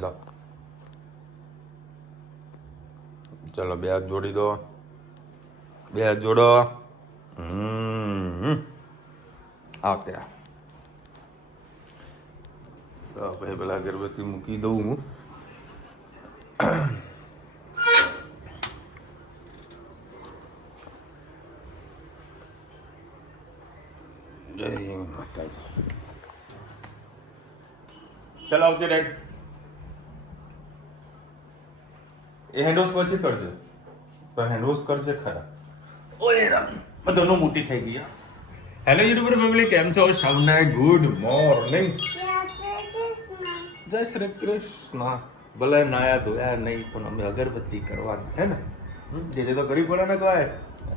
લો ચલો બે હાથ જોડી દો, બે હાથ જોડો. ઓકે ભાઈ પેલા અગરબત્તી મૂકી દઉં હું. જય માતાજી. ચાલો આવતી રાઈટ એ હેન્ડવોશ પછી કરજે, તો હેન્ડવોશ કરજે ખરા. ઓય રામ બધોનું મોટી થઈ ગઈ. હેલો યુટ્યુબર ફેમિલી, કેમ છો? સૌને ગુડ મોર્નિંગ. જય શ્રી કૃષ્ણ. ભલે નાયા ધોયા નહીં પણ અમે અગરબત્તી કરવાની હે ને, જે તો કરી પડે ને. તો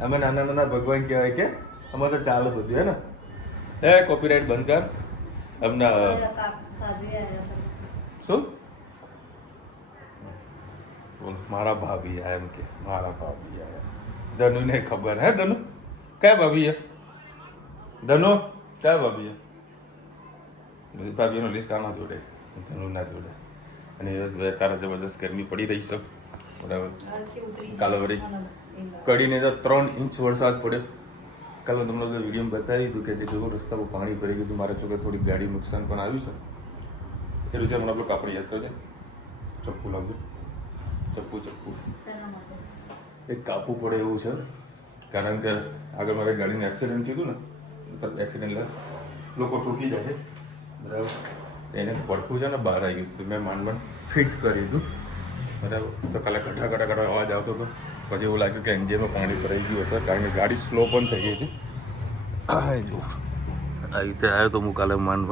અમે નાના નાના ભગવાન કહેવાય કે અમે તો ચાલે બધું હે ને. એ કોપીરાઇટ બંધ કર. અમને શું મારા ભાભી આ એમ કે મારા ભાભી આયા. ધનુને ખબર હે? ધનુ કયા ભાભી હે? ધનુ કયા ભાભી હે? બધી ભાભીઓનો લિસ્ટ આના જોડે, ધનુ ના જોડે. અને તારા જબરદસ્ત ગરમી પડી રહી છે બરાબર. કાલે વળી કડીને તો 3 ઇંચ વરસાદ પડ્યો. કાલે તમને વિડીયો બતાવી હતું કે જે જેવું રસ્તામાં પાણી ભરી ગયું હતું. મારા ચોકે થોડીક ગાડી નુકસાન પણ આવ્યું છે. એ રીતે મને આપણું કાપડ યાદ કરજે. ચપ્પુ લાવજો, ચપ્પુ એક કાપવું પડે એવું છે. કારણ કે આગળ મારે ગાડીનું એક્સિડન્ટ થયું હતું ને, એક્સિડન્ટ લોકો તૂટી જાય છે બરાબર. એને પડખું છે ને બહાર આવી ગયું હતું. મેં માંડ ફિટ કરી દીધું બરાબર. તો કાલે ઘટા અવાજ આવતો હતો. પછી એવું લાગ્યું કે એન્જિનમાં પાણી ભરાઈ ગયું હશે, કારણ કે ગાડી સ્લો પણ થઈ ગઈ હતી. જો આ રીતે આવ્યો તો હું કાલે માંડ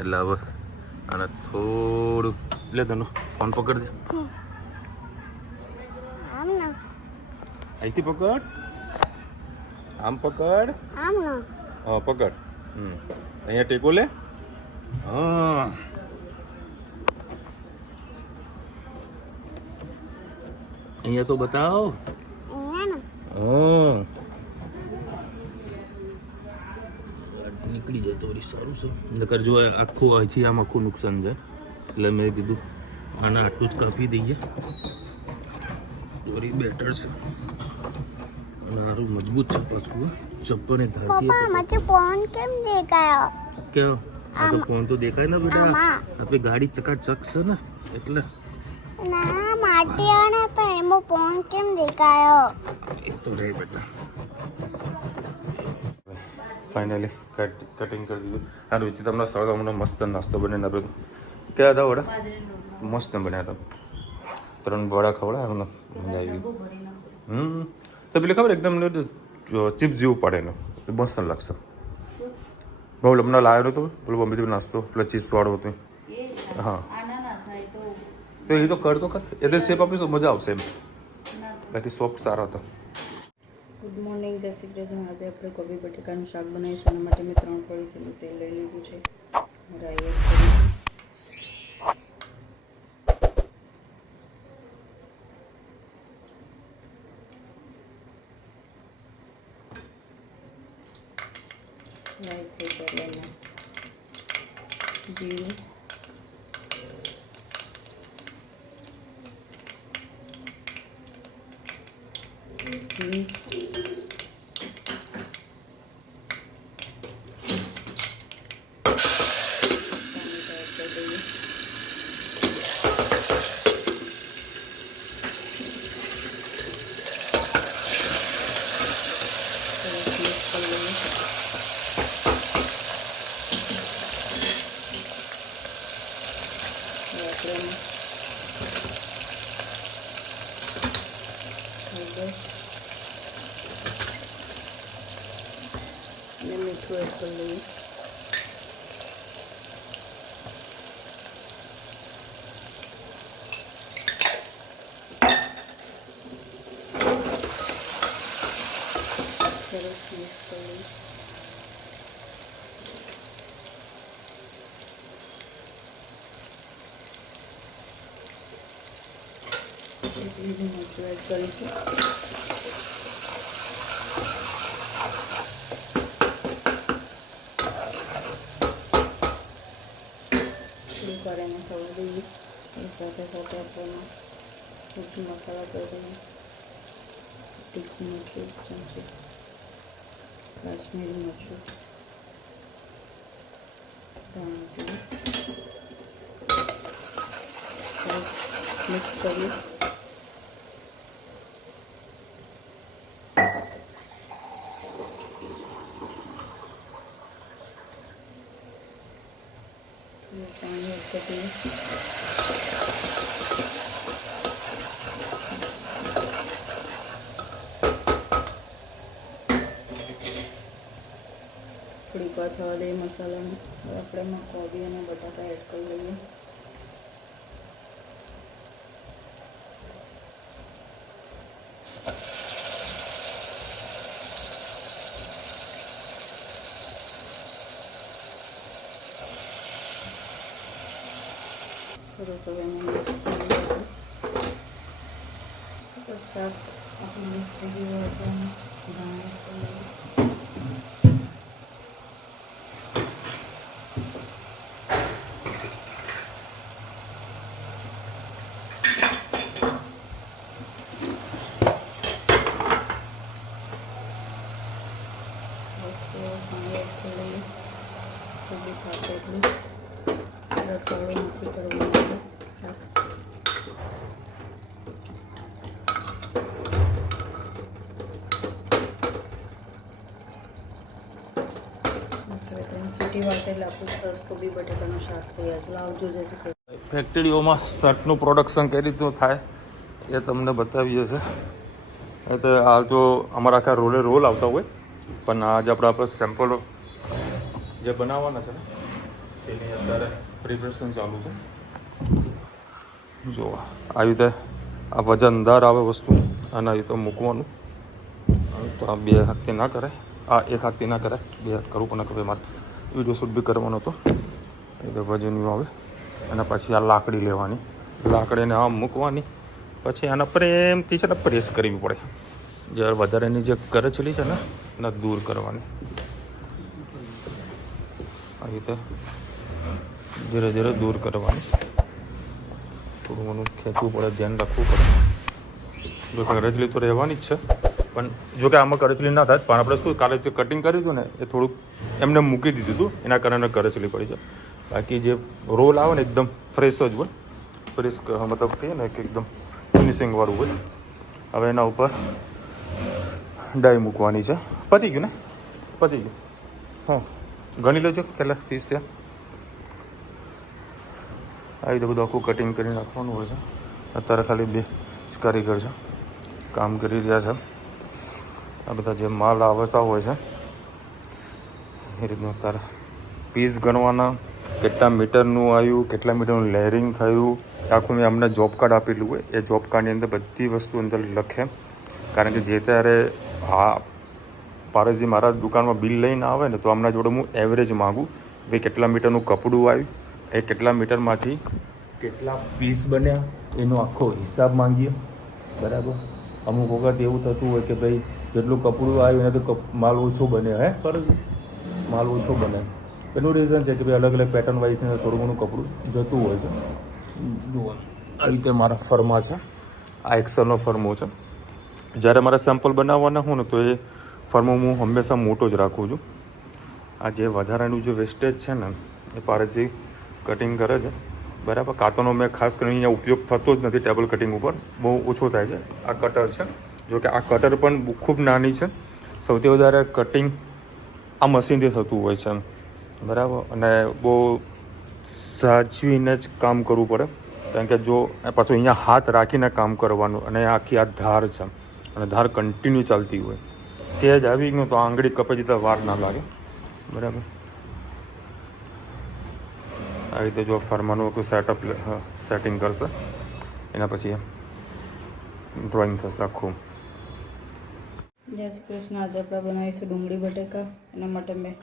એટલે હવે આને થોડું લે તને ફોન પકડજે. અહીંથી પકડ, આમ પકડ, હા પકડ. અહીંયા ટેકો લે. હા અહીંયા તો બતાવ. હા નીકળી જાય તો વળી સારું છે. નકર જો આખું અહીંથી આમ આખું નુકસાન જાય. એટલે મેં કીધું આને આટલું જ કાપી દઈએ વળી બેટર છે. અને સારું મજબૂત છે પાછું. ચપ્પલને ધારતી ફોન કેમ દેખાયો? ક્યાં? આ તો ફોન તો દેખાય ને બેટા, આપણી ગાડી ચકાચક છે ને એટલે. ના માટી આને તો એમાં ફોન કેમ દેખાયો? એ તો રે બેટા. ફાઇનલી કટિંગ કરી દીધું. આ વિચિત્ર તમને સરળ મને મસ્ત નાસ્તો બનાવીને આપ્યો હતો. ક્યાં હતા વડા? મસ્ત બન્યા હતા. 3 વડા ખવડાવ્યા મને, મજા આવી ગઈ. તો પેલી ખબર એકદમ ચિપ્સ જેવું પડે એનું, એ મસ્ત લાગશે. બહુ લમણા લાવ્યો હતો પેલો બોમ્બે નાસ્તો, પેલા ચીઝ વાળો હતો. હા તો એ તો કરતો કર, એ તો શેપ આપીશ તો મજા આવશે એમ. બાકી સોફ્ટ સારો હતો. ગુડ મોર્નિંગ, જય શ્રી કૃષ્ણ. આજે આપણે કોબી બટેકાનું શાક બનાવીશું. એના માટે મેં 3 પડી જેટલું તેલ લઈ લીધું છે. રાઈ એડ કરીશું. રાઈ થઈ જાય એમાં જીરું, અને મીઠું એડ કરી લઈએ. સરસ મિક્સ કરી લઈએ. લીધું મરચું એડ કરીશું. થોડું કરીને ખબર દઈએ. એ સાથે સાથે આપણે મીઠું મસાલા કરી દઈએ. તીખું મરચું 1 ચમચી, કાશ્મીરી મરચું, ધાણા જીરું મિક્સ કરીએ. પાણી એડ કરીએ. થોડીક વાર થવા દઈએ મસાલાને. હવે આપણે એમાં કોબી અને બટાકા એડ કરી લઈએ. સરસ હવે એને મિક્સ કરી દઈએ. સરસ શાક આપણું મિક્સ થઈ ગયું હોય તો ધાણા એડ કરી લઈએ. પાણી એડ કરી લઈએ. થોડી ખાતે એટલું રસાવાળું નથી કરવાનું શાક. સીટી વાળતા એટલે આપણું સરસ કોબી બટેકાનું શાક તૈયાર છે. આવજો જય શ્રી કૃષ્ણ. ફેક્ટરીઓમાં શર્ટનું પ્રોડક્શન કઈ રીતનું થાય એ તમને બતાવીએ છે. એ તો હાલ તો અમારા આખા રોલ આવતા હોય, પણ આજે આપણે સેમ્પલ જે બનાવવાના છે ને તેની અત્યારે પ્રિપરેશન ચાલુ છે. જો આવી રીતે આ વજનદાર આવે વસ્તુ અને આવી રીતે મૂકવાનું. તો આ 2 હાથથી ના કરાય, આ 1 હાથથી ના કરાય, 2 હાથ કરવું પણ કે મારે વિડીયો શૂટ બી કરવાનો હતો. એટલે વજનનું આવે અને પછી આ લાકડી લેવાની, લાકડીને આમ મૂકવાની, પછી આના પ્રેમથી છે ને પ્રેસ કરવી પડે. જ્યારે વધારેની જે કરચલી છે ને એને દૂર કરવાની. આવી રીતે ધીરે ધીરે દૂર કરવાની. થોડું ઘણું ખેંચવું પડે, ધ્યાન રાખવું પડે. જો કરચલી તો રહેવાની જ છે, પણ જો કે આમાં કરચલી ના થાય. પણ આપણે શું કાલે જે કટિંગ કર્યું હતું ને એ થોડુંક એમને મૂકી દીધું હતું, એના કારણે કરચલી પડી છે. બાકી જે રોલ આવે ને એકદમ ફ્રેશ જ હોય, ફ્રેશ મતલબ કહીએ ને કે એકદમ ફિનિશિંગવાળું હોય. હવે એના ઉપર ડાઈ મૂકવાની છે. પતી ગયું ને? પતી ગયું. હા, ગણી લેજો કેટલા પીસ ત્યાં. આવી રીતે બધું આખું કટિંગ કરી નાખવાનું હોય છે. અત્યારે ખાલી 2 કારીગર છે, કામ કરી રહ્યા છે. આ બધા જે માલ આવતા હોય છે એ રીતનું અત્યારે પીસ ગણવાના, કેટલા મીટરનું આવ્યું, કેટલા મીટરનું લેયરિંગ થયું, આખું મેં અમને જોબ કાર્ડ આપેલું હોય. એ જોબ કાર્ડની અંદર બધી વસ્તુ અંદર લખે. કારણ કે જે ત્યારે પારસજી મારા દુકાનમાં બિલ લઈને આવે ને તો આમના જોડે હું એવરેજ માગું, ભાઈ કેટલા મીટરનું કપડું આવ્યું, એ કેટલા મીટરમાંથી કેટલા પીસ બન્યા, એનો આખો હિસાબ માંગીએ. બરાબર. અમુક વખત એવું થતું હોય કે ભાઈ જેટલું કપડું આવ્યું એનાથી માલ ઓછો બને, માલ ઓછો બને. એનું રીઝન છે કે ભાઈ અલગ અલગ પેટર્ન વાઇઝને થોડું ઘણું કપડું જતું હોય છે. જુઓ આવી રીતે મારા ફર્મા છે, આ એક્સલનો ફર્મો છે. જ્યારે મારે સેમ્પલ બનાવવાના હોય ને તો એ ફર્મો હું હંમેશા મોટો જ રાખું છું. આ જે વધારાનું જે વેસ્ટેજ છે ને એ પારસજી કટિંગ કરે છે. બરાબર. કાતરનો મેં ખાસ કરીને અહીંયા ઉપયોગ થતો જ નથી. ટેબલ કટિંગ ઉપર બહુ ઓછો થાય છે. આ કટર છે, જો કે આ કટર પણ ખૂબ નાની છે. સૌથી વધારે કટિંગ આ મશીનથી થતું હોય છે. બરાબર. અને બહુ સાચવીને જ કામ કરવું પડે, કારણ કે જો પાછું અહીંયા હાથ રાખીને કામ કરવાનું. અને આખી આ ધાર છે અને ધાર કન્ટિન્યુ ચાલતી હોય. સહેજ આવી ગયું તો આંગળી કપે જતાં વાર ના લાગે. બરાબર. આવી રીતે જો ફર્માનું આખું સેટિંગ કરશે, એના પછી ડ્રોઈંગ થશે આખું. જય શ્રી કૃષ્ણ. આજે આપણે બનાવીશું ડુંગળી બટેકા. એના માટે મેં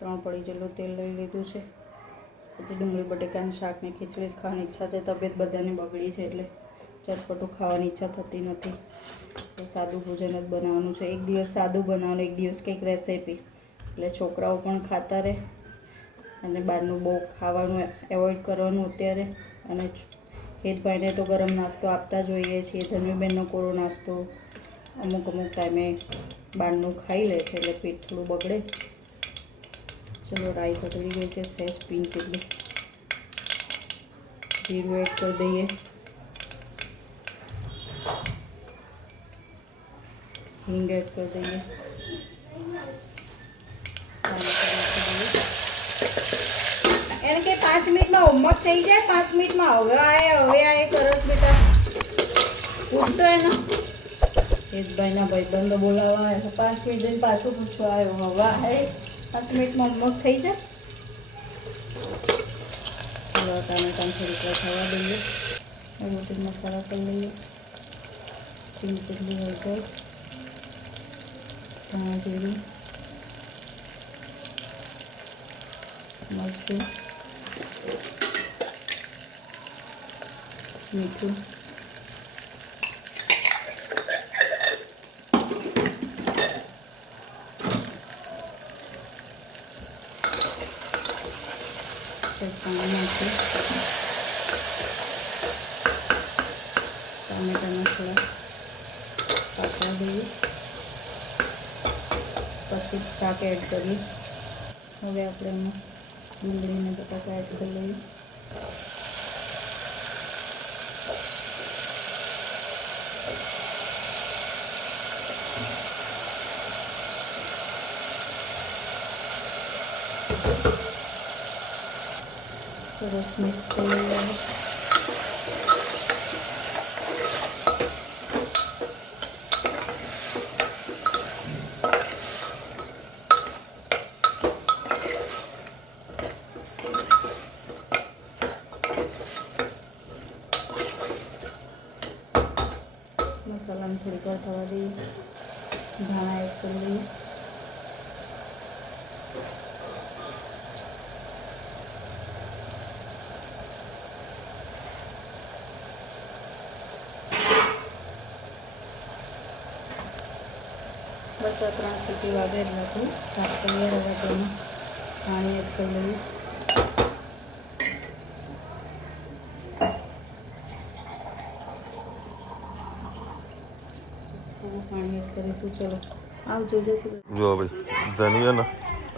3 પડી જેટલું તેલ લઈ લીધું છે. પછી ડુંગળી બટેકાનું શાકને ખીચડી ખાવાની ઈચ્છા છે. તબિયત બધાની બગડી છે એટલે ચટપટું ખાવાની ઈચ્છા થતી નથી. તો સાદું ભોજન જ બનાવવાનું છે. એક દિવસ સાદું બનાવવાનું, એક દિવસ કંઈક રેસીપી, એટલે છોકરાઓ પણ ખાતા રહે અને બહારનું બહુ ખાવાનું એવોઈડ કરવાનું અત્યારે. અને હેતભાઈને તો ગરમ નાસ્તો આપતા જોઈએ છીએ. ધન્યુબેનનો કોરો નાસ્તો અમુક ટાઈમે બહારનું ખાઈ લે છે એટલે પેટ થોડું બગડે. ચલો રાઈ પકડી ગઈ છે, સહેજ પિંક એટલી. જીરું એડ કરી દઈએ, હિંગ એડ કરી દઈએ, એને કે 5 મિનિટમાં હોમવર્ક થઈ જાય. 5 મિનિટમાં હવે આ કરસ બેટા પૂછતો એને હેતભાઈના ભાઈબંધો બોલાવવા આવ્યો. 5 મિનિટ જઈને પાછું પૂછવા આવ્યો. હવે આ 5 મિનિટમાં હોમવર્ક થઈ જાય. ચલો ટામેટાને થોડીક વાર થવા દઈએ. રોટી મસાલા કરી લઈએ. ચીલી હળદર, ધાણા જીરું, મરચું, મીઠું, પાણી નાખી ટામેટાના થોડા પાકવા દઈએ. પછી શાક એડ કરીએ. હવે આપણે એમાં ડુંગળીને બટાકા એડ કરી લઈએ. સરસ મિક્સ કરી લઈએ. મસાલાને થોડીક વાર થવા દઈએ. ધાણા એડ કરી લઈએ. બસ 3 સીટી વાગે એટલે આપણું શાક તૈયાર. હવે તેમાં પાણી એડ કરી લઈએ. પાણી એડ કરીશું. ચલો આવજો. જય શ્રી કૃષ્ણ. જો ભાઈ ધનિયા ને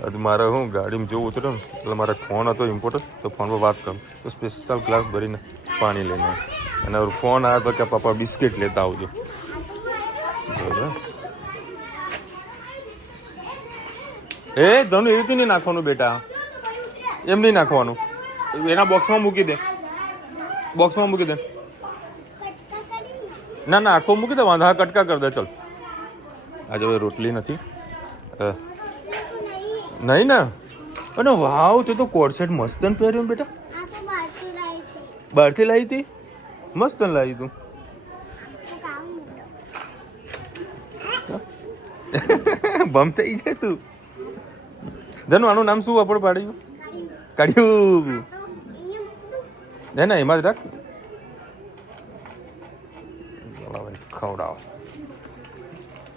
આજે મારે હું ગાડીમાં જોવું ઉતર્યો ને એટલે મારે ફોન હતો ઇમ્પોર્ટન્ટ, તો ફોન પર વાત કરું તો સ્પેશિયલ ગ્લાસ ભરીને પાણી લઈને અને ફોન આવ્યો તો કે પપ્પા બિસ્કિટ લેતા આવજો. એ ધનુ એવી રીતે નહીં નાખવાનું બેટા, એમ નહીં નાખવાનું. એના બોક્સમાં મૂકી દે, બોક્સમાં મૂકી દે. ના ના આખો મૂકી દે, વાંધા કટકા કરી દે. ચલ આજે હવે રોટલી નથી નહીં ને. અને વાવ તે તો કોડસેટ મસ્ત ને પહેર્યું બેટા. બહારથી લાવી હતી, મસ્ત લાવી તું. બમ થઈ જાય તું. ધનુ આનું નામ શું આપણે પાડ્યું? કાઢ્યું હે ને, એમાં જ રાખ. ખવડાવો,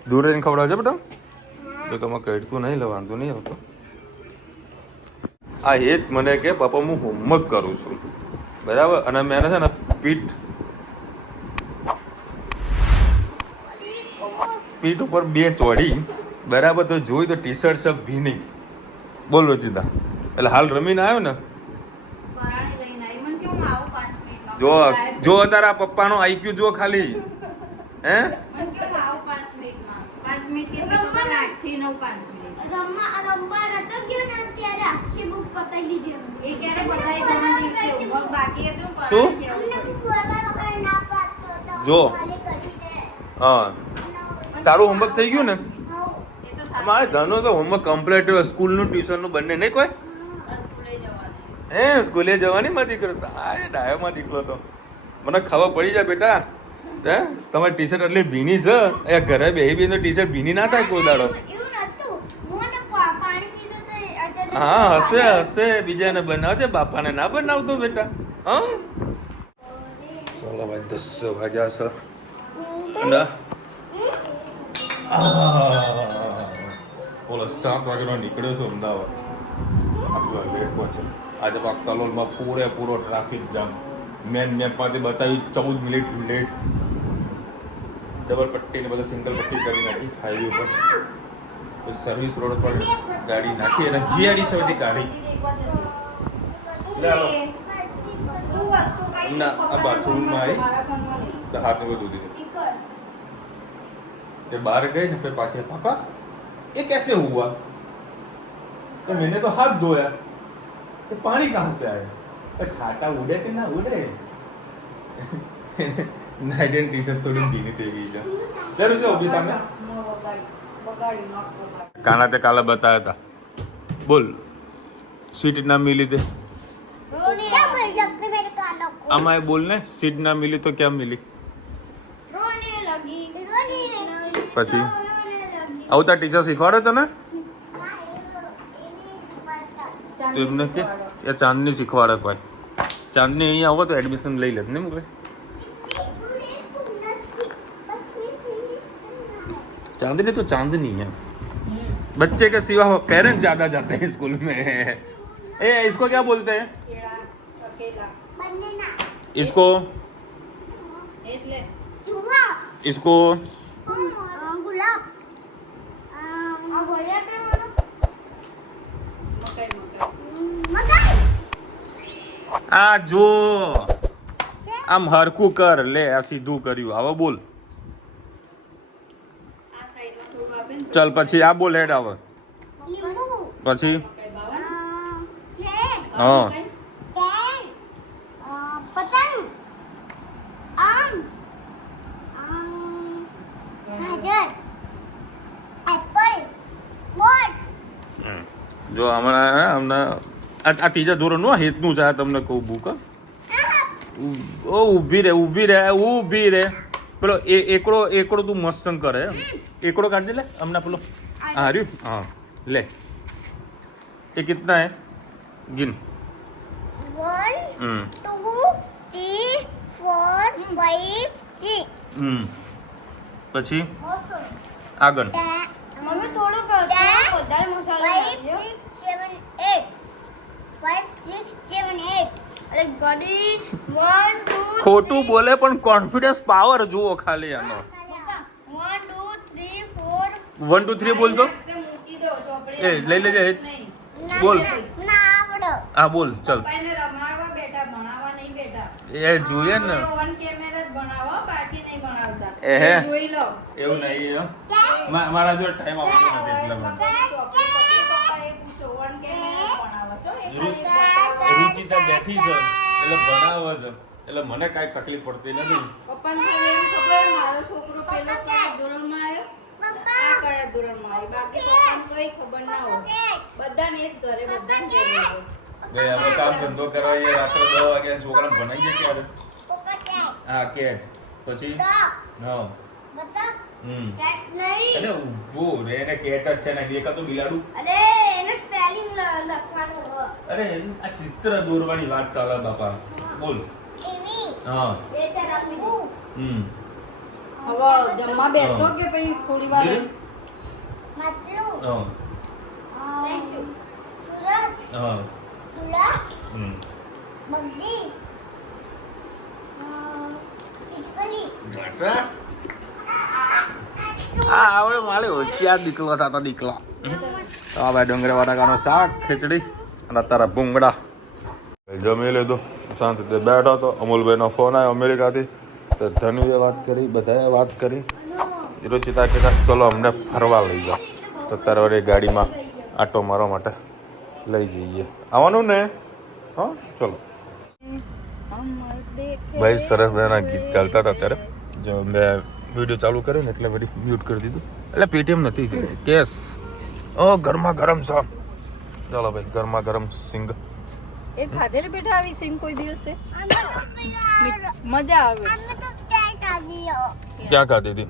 દૂર રહીને ખવડાવજો બેટા. જો તમે કહેતું નહીં લેવાનું નહીં આવતો. આ હેત મને કે પપ્પા હું હોમવર્ક કરું છું, બરાબર. અને મેં છે ને પીઠ ઉપર 2 ચોડી, બરાબર. તો જોઈ તો ટી શર્ટ સબ ભીની. બોલો સીધા. એટલે હાલ રમીને આવ્યો ને. જો જો તારા પપ્પાનો આઈક્યુ જો ખાલી. હે શું જો હા તારું હોમવર્ક થઈ ગયું ને? મારે ધનો તો હોમવર્ક કમ્પ્લીટ. સ્કૂલનું ટ્યુશનનું બંને નહીં કોઈ. હે સ્કૂલે જવાની માં દીકરો ડાયોમાં દીકરો તો મને ખબર પડી જાય બેટા. હે તમારી ટી શર્ટ એટલી ભીની છે, એ ઘરે બેહી તો ટી શર્ટ ભીની ના થાય કોઈ દાડો. હા હશે હશે, બીજાને બનાવજે, બાપાને ના બનાવતો બેટા. હા ચાલો ભાઈ 10 વાગ્યા છે. બોલો 7 વાગ્યાનો નીકળ્યો છું અમદાવાદ. આટલો લેટ પહોંચે. આજે કલોલમાં પૂરેપૂરો ટ્રાફિક જામ. મેન મેપમાંથી બતાવ્યું 14 મિનિટ લેટ. ડબલ પટ્ટી ને બધા સિંગલ પટ્ટી કરી નાખી હાઈવે ઉપર. તો સર્વિસ રોડ પર ગાડી નાખી અને જીઆરડી સૌથી ગાડી ના આ બાથરૂમમાં આવી તો હાથ में धो दी तो बाहर गए ना फिर पास पापा ये कैसे हुआ तो मैंने तो हाथ धोया तो पानी कहाँ से आया तो छाता उड़े कि ना उड़े नाइट एंड टी शर्ट थोड़ी भीनी થઈ ગઈ છે સર જો ઉભી તમે કાના તે કાલે બતાયા હતા બોલ सीट ना मिली थे क्या बोल सकते मेरे कानों को अमाए बोलने सीट ना मिली तो क्या मिली रोने लगी પછી આવતા ટીચર શીખવાડે તને તો એમને કે એ ચાંદની શીખવાડે કોઈ ચાંદની અહીંયા આવો તો એડમિશન લઈ લે ને મુકે चांदनी तो चांदनी है बच्चे के सिवा पेरेंट्स ज्यादा जाते हैं स्कूल में ए इसको क्या बोलते हैं इसको इसको गुलाब मकाई आ जो આમ હરખું કર લે આ સીધું કર્યું હવે બોલ ચલ પછી આ બોલ હેડ આવે नींबू પછી चेर હા कैन पतंग आम गाजर एप्पल बोट જો હમણાં આ ત્રીજા ધોરણનું હેતનું છે આ તમને કહું બુક ઓ ઊભી રહે પેલો એકડો તું મસ્ત કરે એકડો કાઢી લે હમણાં પેલો હા રહ્યું હા ले ये कितना है गिन 1 2 3 4 5 6 પછી આગળ મમ્મી થોડું વધારે મસાલા 5 6 7 8 5 6 7 8 અરે ગડી 1 2 ખોટું બોલે પણ કોન્ફિડન્સ પાવર જુઓ ખાલી આનો 1 2 3 4 1 2 3 બોલ તો એ લઈ લેજે બોલ ના આવડો હા બોલ ચલ પપ્પાને રમાડવા બેટા ભણાવવા નહીં બેટા એ જોઈએ ને ઓન કેમેરા જ ભણાવો બાકી નહીં ભણાવતા એહે. જોઈ લો એવું નહીં મારા જોડે ટાઈમ આવતો નથી એટલે પપ્પાએ પૂછો ઓન કેમેરા ભણાવો છો એ ખાલી રૂચિતા બેઠી છે એટલે ભણાવે છે એટલે મને કાંઈ તકલીફ પડતી નથી પપ્પાને ખાલી એમ ખબર મારો છોકરો પેલો કયા ધોરણમાં આવ્યો આ કયા ધોરણમાં આવ્યો બાકી પપ્પાને કઈ ખબર ના હોય બધાને એ જ ઘરે બધાને કહેવું હોય. ભાઈ અમે કામ ધંધો કરવા જઈએ રાત્રે 10 વાગે છોકરાને ભણાવીએ ત્યારે પપ્પા કેટ હા કેટ પછી ડોગ હા બતા કેટ અને નહીં ઊભું રે ને કેટ જ છે ને દેખાતું બિલાડું અરે એને સ્પેલિંગ લખવાનું હોય અરે આ ચિત્ર દોરવાની વાત ચાલે બાપા બોલ એવી હા બે ચાર આપી હવે જમવા બેસો કે પછી થોડી વાર ધીરે. માટલું હા થેન્ક યુ સુરજ હા ચૂલા હમ બગડી ખીચકલી હા આવડે મારે હોશિયાર દીકલો થતા દીકલા તો આ ભાઈ ડુંગળી બટાકાનો શાક ખીચડી અને તારા ભૂંગળા જમી લીધો શાંતિથી બેઠો તો અમૂલભાઈનો ફોન આવ્યો અમેરિકાથી તો ધનુએ વાત કરી બધાએ વાત કરી રુચિતા કહેતા ચલો અમને ફરવા લઈ જાઓ તો તારે વળી ગાડીમાં આટો મારવા માટે લઈ જઈએ આવવાનું ને હા ચલો ભાઈ સરસ ભાઈના ગીત ચાલતા હતા ત્યારે જો મેં વિડીયો ચાલુ કર્યો ને એટલે વળી મ્યુટ કરી દીધું એટલે પેટીએમ નથી કેસ ઓ ગરમા ગરમ છે ચાલો ભાઈ ગરમા ગરમ સિંગ એ ખાધેલી બેટા આવી સિંગ કોઈ દિવસ તે મજા આવે અમે તો કેટ આવીયો ક્યાં ખાધી હતી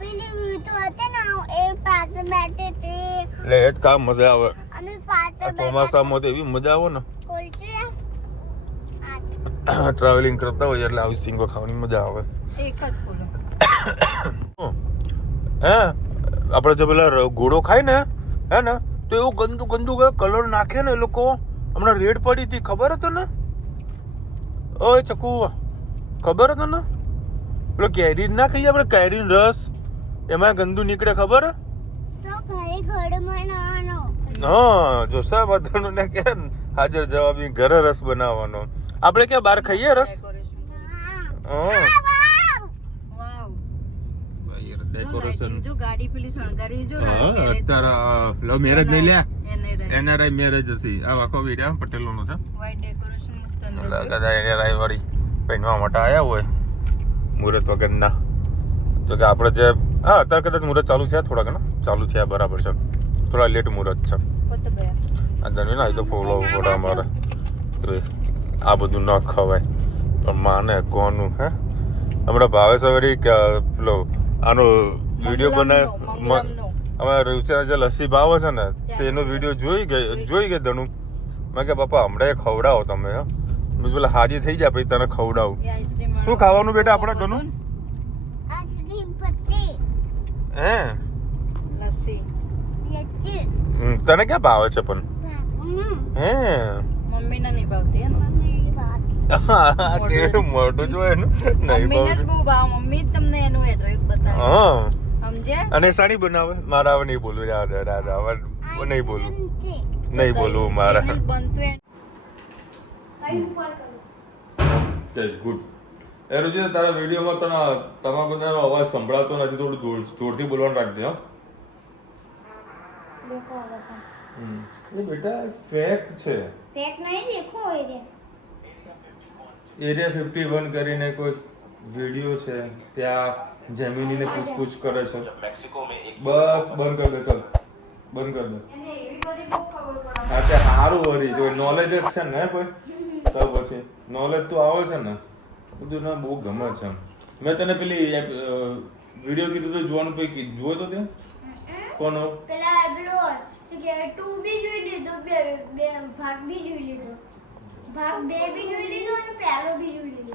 પેલી મીઠું હતું ને એ પાસે બેઠે તે એટલે એ જ કામ મજા આવે અમે પાસે આ ચોમાસામાં તો એવી મજા આવે ને ખોલશે ટ્રાવેલિંગ કરતા હોય એટલે આવી સિંગો ખાવાની મજા આવે એક જ ખોલો હે આપણે જો પેલા ઘોડો ખાય ને હે ને તો એવું ગંદુ કલર નાખે ને એ લોકો હમણાં રેડ પડી હતી ખબર હતો ને ઓય ચકુ ખબર હે તને પેલો કેરી ના ખાઈએ આપણે કેરીનો રસ એમાં ગંદુ નીકળે ખબર હે તો ઘરે બનાવવાનો હા જોશા બધાનું ને કે હાજર જવાબ ઘરે રસ બનાવવાનો આપણે ક્યાં બહાર ખાઈએ રસ હા વાવ ડેકોરેશન જો ગાડી પેલી શણગારી જો અત્યારે લવ મેરેજ નહીં લે એનઆરઆઈ મેરેજ હશે આ આખો વિડીયો પટેલોનો છે વ્હાઈટ ડેકોરેશન મસ્ત કદાચ એનઆરઆઈ વાળી પહેરવા માટે આવ્યા હોય મુહૂર્ત વગરના તો કે આપણે જે હા અત્યારે કદાચ મુહૂર્ત ચાલુ થયા થોડા ઘણા ચાલુ થયા બરાબર છે થોડા લેટ મુહૂર્ત છે પત ગયા આ ધન્યું ના એ તો ફોલો ફોડા અમારે આ બધું ન ખવાય પણ માને કોનું હે હમણાં ભાવે સવારી પેલો આનો વિડીયો બનાવ્યો અમારે રૂચિના જે લસ્સી ભાવે છે ને તેનો વિડીયો જોઈ ગઈ ધણું મેં કે પપ્પા હમણાં ખવડાવો તમે હા મેં પેલા હાજી થઈ જાય પછી તને ખવડાવું શું ખાવાનું બેટા આપણે ધણું આઈસ્ક્રીમ પત્તી હે લસ્સી લચ્છી તને ક્યાં ભાવે છે પણ હે મમ્મીને નહીં ભાવતી હે ને મમ્મીની વાત કેવું મોટું જો એનું નહીં મમ્મીને જ ભાવતું બહુ ભાવ મમ્મી જ તમને એનું એડ્રેસ બતાવે હા સમજ્યા અને સાડી બનાવે મારા હવે નહીં બોલવું દાદા હવે નહીં બોલવું નહીં બોલવું મારા ચેનલ બનતું એ કઈ ઉપર કરું ગુડ એ રુચિ તારા વિડીયોમાં તને તમારા બધાનો અવાજ સંભળાતો નથી થોડું જોરથી બોલવાનું રાખજે હા देखो बता એ બેટા ફેક છે फेक नहीं देखो ये એરિયા 51 કરીને કોઈ વિડીયો છે ત્યાં જેમિનીને પૂછપૂછ કરે છે બસ બંધ કરી દે ચાલ બંધ કરી દે એને એવી બધી બહુ ખબર પડે હા તે સારું વળી જો નોલેજ જ છે ને કોઈ તો પછી નોલેજ તો આવે છે ને બધું ના બહુ ગમે છે મેં તને પેલી વિડીયો કીધું તો જોવાનું પછી જોયો તો ત્યાં કોનો પેલા પેલો કે 2 બી જોઈ લીધો બે ભાગ બી જોઈ લીધો ભાગ 2 બી જોઈ લીધો અને પહેલો બી જોઈ લીધો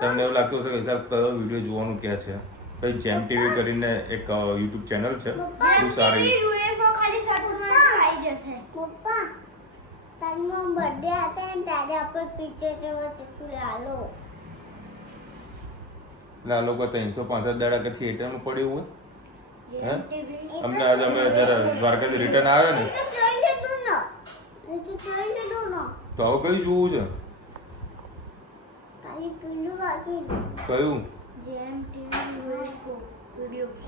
તમને એવું લાગતું હશે કે હિસાબ કયો વિડીયો જોવાનું કે છે પછી જેમ ટીવી કરીને એક યુટ્યુબ ચેનલ છે બહુ સારી યુએફઓ ખાલી સપોર્ટ માટે આવી જશે પપ્પા તારો બર્થડે હતા ને ત્યારે આપણે પિક્ચર જોવા જતું લાલો લોકો 365 દાડા કે થિયેટરમાં પડ્યું હોય હે અમને આજે અમે જરા દ્વારકાથી રિટર્ન આવ્યા ને તો જોઈ લીધું ને એ તો જોઈ લીધું ને તો હવે કયું જોવું છે ખાલી પેલું બાકી કયું જેમ TV UFO videos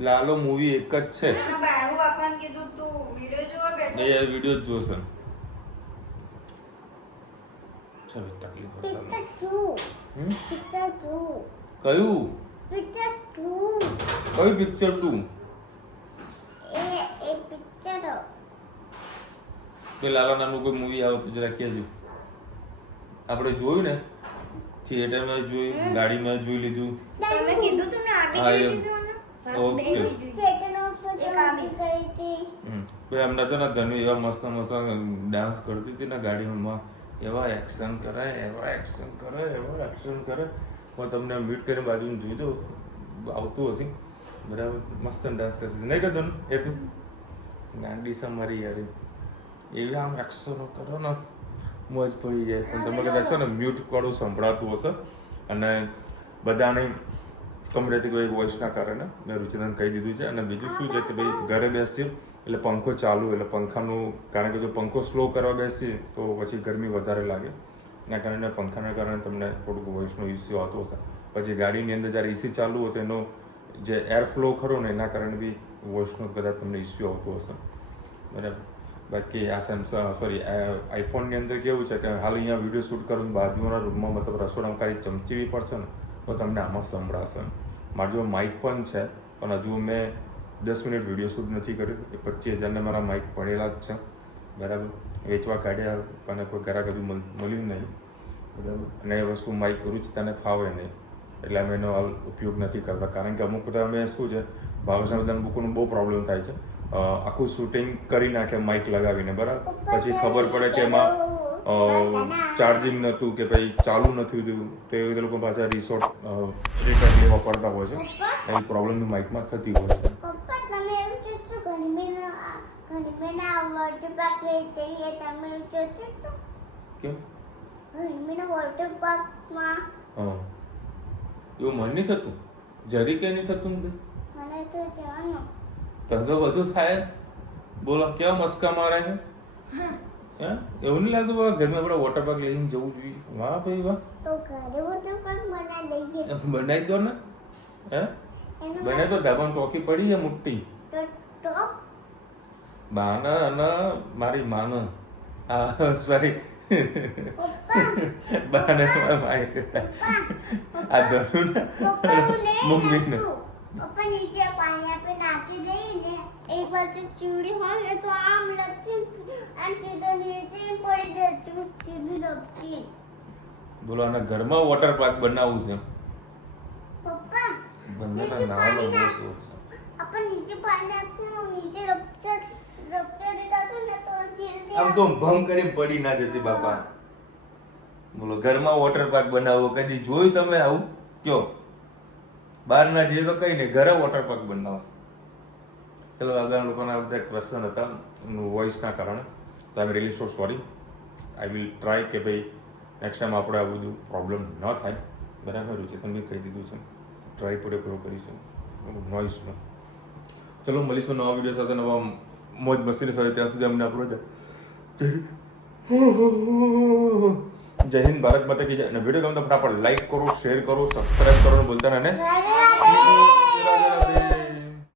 Lalo movie એક જ છે એના બાયુ બાપાને કીધું તું વિડિયો જોવા બેઠો એ વિડીયો જ જોશે ચાલો તકલીફ હોય, ચાલો. પિક્ચર 2 હમ? પિક્ચર 2 કયું પિક્ચર 2 કયું પિક્ચર તું એ પિક્ચર કે લાલા નામનું કોઈ મૂવી આવે તો જરા કહેજો આપણે જોયું ને થિયેટરમાં જોયું ગાડીમાં જોઈ લીધું તમે કીધું તું ને હા, આવી એમ. લીધું ને ઓકે થિયેટરનો ઉપર જવાની કરી હતી ભાઈ હમણાં તો ને ધનુ એવા મસ્ત મસ્ત ડાન્સ કરતી હતી ને ગાડીમાં એવા એક્શન કરે એવા એક્શન કરે હું તમને મ્યુટ કરીને બાજુમાં જોઈજો આવતું હશે બરાબર મસ્ત ડાન્સ કરતી હતી નહીં કરતો એ તું ગાંડી છે મારી યાર એવી આમ એક્શનો કરો ને મોજ પડી જાય પણ તમે કદાચ છે ને મ્યુટ વાળું સંભળાતું હશે અને બધાને કમરેથી કોઈ વોઇસના કારણે મેં રુચિને કહી દીધું છે અને બીજું શું છે કે ભાઈ ઘરે બેસીએ એટલે પંખો ચાલુ એટલે પંખાનું કારણ કે જો પંખો સ્લો કરવા બેસીએ તો પછી ગરમી વધારે લાગે એના કારણે પંખાના કારણે તમને થોડુંક વોઇસનો ઇસ્યુ આવતો હશે પછી ગાડીની અંદર જ્યારે એસી ચાલુ હોય તો એનો જે એર ફ્લો ખરો ને એના કારણે બી વોઇસનો કદાચ તમને ઇસ્યુ આવતો હશે બરાબર બાકી આ આઈફોનની અંદર કેવું છે કે હાલ અહીંયા વિડીયો શૂટ કરું બાજુના રૂમમાં મતલબ રસોડામાં કાંઈ ચમચીવી પડશે ને તો તમને આમાં સંભળાશે મારું જો માઇક પણ છે પણ હજુ મેં 10 મિનિટ વિડીયો શૂટ નથી કર્યું એ 25,000ને મારા માઇક પડેલા જ છે બરાબર વેચવા કાઢ્યા પણ કોઈ ગ્રાહક હજુ મળ્યું નહીં બરાબર અને એ વસ્તુ માઇક રુચિતાને ફાવે નહીં એટલે અમે એનો હાલ ઉપયોગ નથી કરતા કારણ કે અમુક બધા અમે શું છે ભાવેશના બધાને બુકોનો બહુ પ્રોબ્લેમ થાય છે આખું શૂટિંગ કરી નાખે માઇક લગાવીને બરાબર પછી ખબર પડે કે એમાં ચાર્જિંગ નહોતું કે ભાઈ ચાલુ નથી થયું તો એ લોકો પાછા રિસોર્ટ રિટર્ન લેવા પડતા હોય છે એવી પ્રોબ્લેમ માઇકમાં થતી હોય છે પપ્પા તમે એવું છો ઘણીમેના વર્લ્ડ પાક લઈ જઈએ તમે એવું છો કેમ? ગરમીના વોટર પાર્કમાં હા એવું મન નહીં થતું જરી કે નહીં થતું ને ભાઈ મને તો જવાનું. તો બધું થાય બોલો કેવા મસ્કા મારે છે હે એવું નહીં લાગતું બાબા ઘરમાં આપણે વોટર પાર્ક લઈને જવું જોઈએ વાહ ભાઈ વાહ તો ઘરે વોટર પાર્ક બનાવી દઈએ. બનાવી દો ને હે એનું બનાવી દો ધાબામાં ટોકી પડી છે મોટી તો ટોપ બાના અને મારી માના હા સોરી પપ્પા બાને માય કરતા આ ધનું પપ્પા હું નહીં મમ્મીને નાખતું. પપ્પા નીચે પાણી આપી નાખી દઈ ને એક બાજુ ચૂડી હોય ને તો આમ લપસી આમ સીધો નીચે પડી જાય સીધું લપસી. બોલો આના ઘરમાં વોટર પાર્ક બનાવવું છે પપ્પા બંનેના નીચે નાવાનો પાણી બહુ નાખ. શોખ છે આપણે નીચે પાણી નાખશું નીચે રપચર દેખાશું ને તો જલ્દી આમ તો ભંગ કરી પડી ના જતી બાપા બોલો ઘરમાં વોટર પાર્ક બનાવો કદી જોયું તમે આવું કયો બહાર ના જઈએ તો કઈ નહીં ઘરે વોટર પાર્ક બનાવો ચલો આગળ લોકોના બધા ક્વેશ્ચન હતા વોઇસના કારણે તો I am really so sorry I will try કે ભાઈ નેક્સ્ટ ટાઈમ આપણે આ બધું પ્રોબ્લેમ ન થાય બરાબર છે તમે કહી દીધું છે ટ્રાય પૂરેપૂરો કરીશું નોઇસનો ચલો મળીશું નવા વિડીયો સાથે નવા મોજ મસ્તીની સાથે ત્યાં સુધી અમને આપણો જય હિન્દ ભારત માતા કી જય અને વિડીયો ગમતો ફટાફટ લાઈક કરો શેર કરો સબસ્ક્રાઇબ કરવાનું ભૂલતા નહીં રાધે રાધે.